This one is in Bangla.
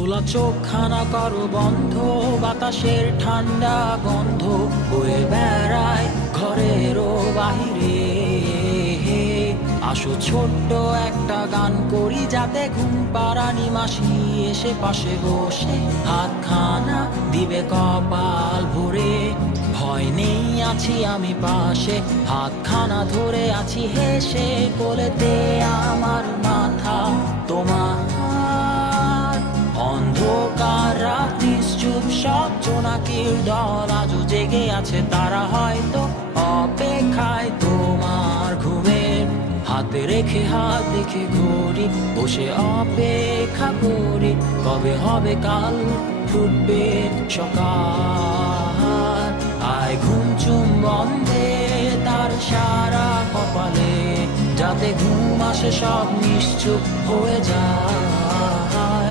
খোলা চোখখানা করো বন্ধ, বাতাসের ঠান্ডা গন্ধ বয়ে বেড়ায় ঘরেরও বাহিরে। আসো ছোট্ট একটা গান করি, যাতে ঘুম পাড়ানি মাসি এসে পাশে বসে হাতখানা দিবে কপাল ভরে। ভয় নেই, আছি আমি পাশে, হাতখানা ধরে আছি হেসে, কোলেতে আমার মাথা তোমার। অন্ধকার রাত্রি চুপ, সব জোনাকির দল আজও জেগে আছে, তারা হয়তো অপেক্ষায় তোমার ঘুমের। হাতে রেখে হাত দেখে ঘড়ি, বসে অপেক্ষা করি, কবে হবে কাল, ফুটবে সকাল। আয় ঘুম চুম বন্ধে তার সারা কপালে, যাতে ঘুম আসে সব নিশ্চুপ হয়ে যায়।